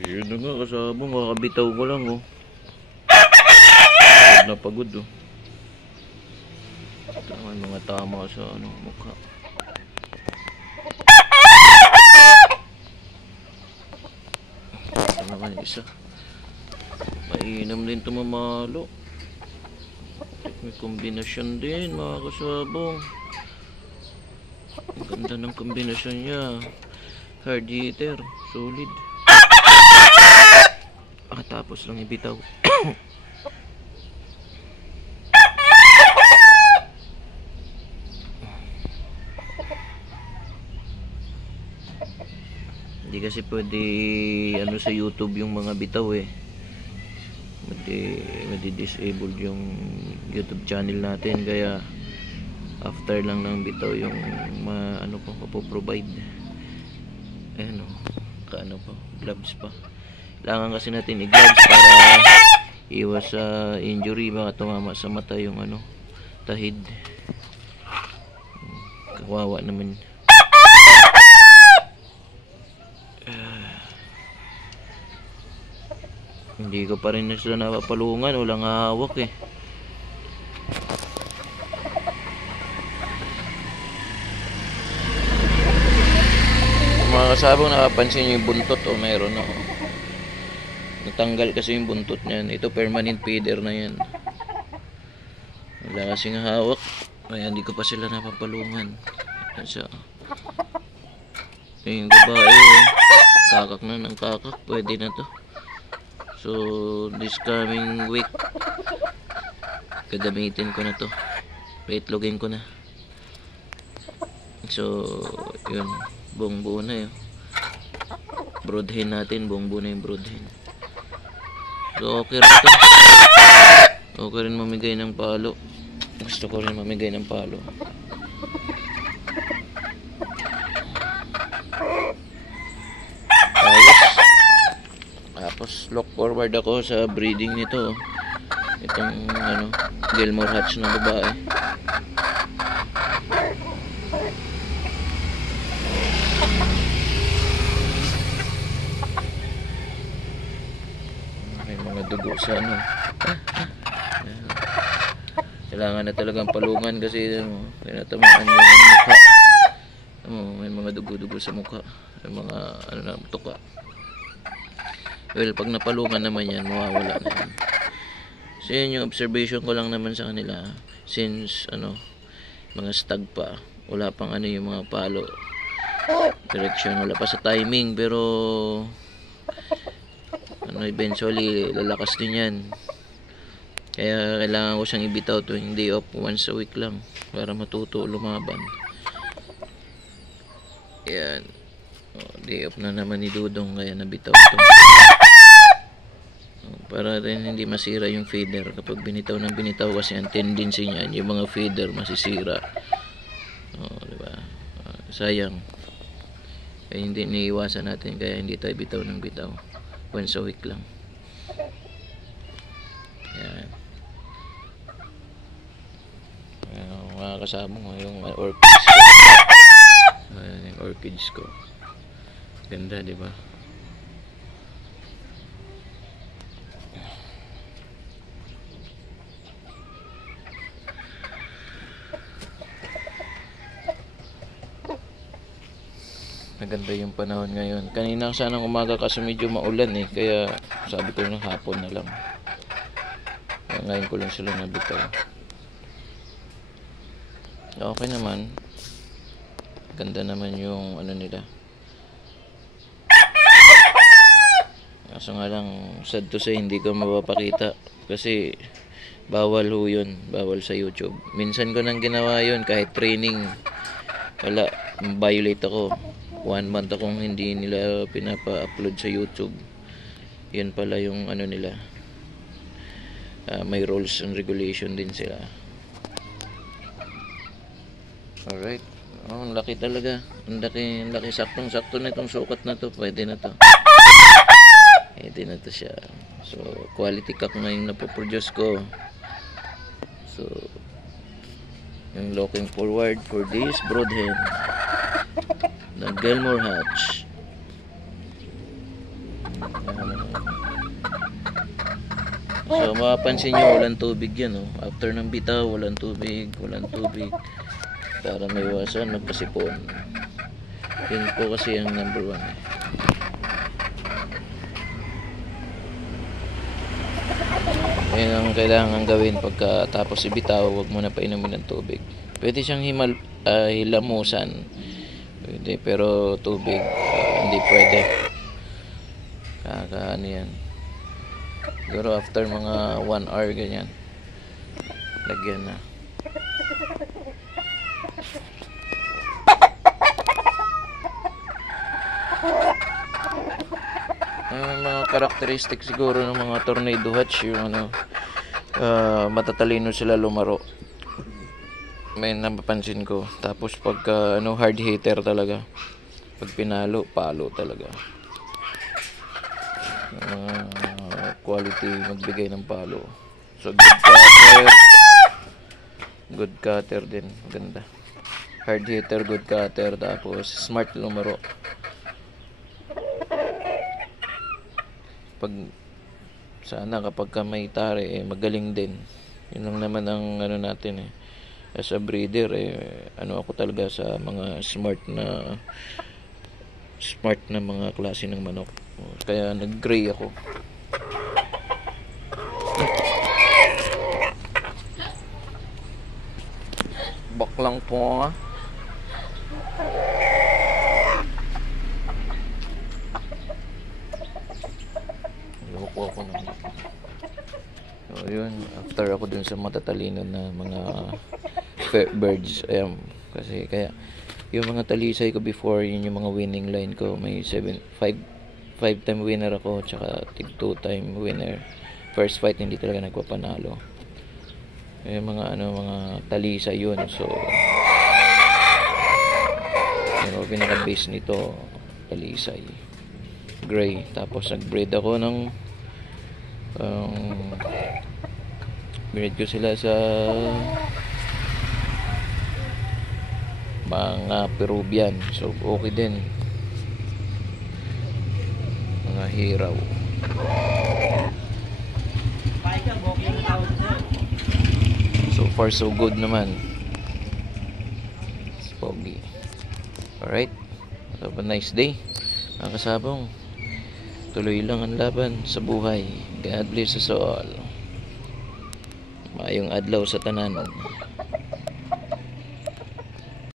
Yun na nga, kasama, makabitaw ko lang, oh. Pagod na pagod, oh. Tama, mga tama sa, mukha. Ito naman isa. Mainam din ito, mamalo. May kombinasyon din, mga kasabong. Ang ganda ng kombinasyon niya. Hard hitter, solid. Tapos lang ibitaw. Hindi kasi pwede sa YouTube yung mga bitaw eh. Madi-disable yung YouTube channel natin, kaya after lang ng bitaw yung mapoprovide. Ayan o, gloves pa. Kailangan kasi natin i-gloves para iwas sa injury, baka tumama sa mata yung tahid. Kawawa naman. Hindi ko pa rin na sila napapalungan, walang hawak eh. Mga kasabong, nakapansin nyo yung buntot o meron na. Natanggal kasi yung buntot niyan. Ito permanent feeder na yan. Wala kasing hawak, kaya hindi ko pa sila napapalungan. Kasi yung babae kakak na ng kakak, pwede na to. So this coming week gagamitin ko na to, paitlogin ko na. So yun, buong buo na yun. Broodhen natin, buong buo na yung broodhen. So okay rin to. Okay rin mamigay ng palo. Gusto ko rin mamigay ng palo. Ayos. Tapos look forward ako sa breeding nito. Itong Gilmore Hatch na babae. Dugo sa kailangan na talagang palungan kasi tinatamaan yung mukha. May mga dugo-dugo sa mukha, may mga tuka. Well, pag napalungan naman yan, mawawala na yan. So yun yung observation ko lang naman sa kanila. Since mga stag pa, wala pang yung mga palo direction, wala pa sa timing, pero eventually lalakas din yan. Kaya kailangan ko siyang ibitaw tuwing day off, once a week lang, para matuto lumaban. Yan, day off na naman ni Dudong, kaya nabitaw ito para rin hindi masira yung feeder. Kapag binitaw ng binitaw, kasi ang tendency niyan, yung mga feeder masisira. Diba? Sayang. Kaya hindi niiwasan natin, kaya hindi tayo bitaw ng bitaw, once a week lang. Yan. Mga kasama ko yung orchids ko. Ayan yung orchids ko. Ganda, diba? Maganda yung panahon ngayon. Kanina sanang umaga kasi medyo maulan eh, kaya sabi ko ng hapon na lang. Kaya ngayon ko lang sila nabitaw. Okay naman. Ganda naman yung nila. Kaso nga lang, sad to say, hindi ko mapapakita kasi bawal ho yun, bawal sa YouTube. Minsan ko nang ginawa yun, kahit training, wala, violate ako. 1 month akong hindi nila pinapa-upload sa YouTube. Yan pala yung nila. May rules and regulation din sila. Alright. Ang laki talaga. Ang laki, saktong-sakto na itong sukat na to. Pwede na to. Pwede na to siya. So, quality cock na yung napoproduce ko. So, yung looking forward for this broodhen na Gilmore Hatch. So mapapansin nyo, walang tubig yan, oh. After ng bitaw, walang tubig. Para may iwasan magpasipon. Yun po kasi ang number 1, eh. Yan ang kailangan gawin pagkatapos ibitaw. Huwag mo na painumin ng tubig. Pwede siyang hilamusan. Pwede, pero tubig hindi pwede. Ano yan. Siguro after mga 1 hour ganyan, lagyan na. Mga karakteristik siguro ng mga tornado hatch, yung matatalino sila lumaro. May napapansin ko. Tapos pagka hard hitter talaga. Pag pinalo, palo talaga. Quality magbigay ng palo. So good cutter din, maganda. Hard hitter, good cutter, tapos smart lumaro. Sana kapag may tare, magaling din. Yun lang naman ang natin, eh. As a breeder, ako talaga sa mga smart na mga klase ng manok. Kaya nag-gray ako. Baklang po, ah. Loko ako ng so yun, after ako dun sa matatalino na mga birds, kasi kaya yung mga talisay ko before, yun yung mga winning line ko. May 5-time winner ako, tsaka 2-time winner. First fight hindi talaga nagpapanalo. Yung mga mga talisay yun. So yung pinaka base nito, talisay gray. Tapos nag-breed ako ng breed ko sila sa mga Peruvian. So okay din, mga hiraw. So far so good naman. Pogi. Alright, have a nice day mga kasabong. Tuloy lang ang laban sa buhay. God bless us all. Maayong adlaw sa tanan.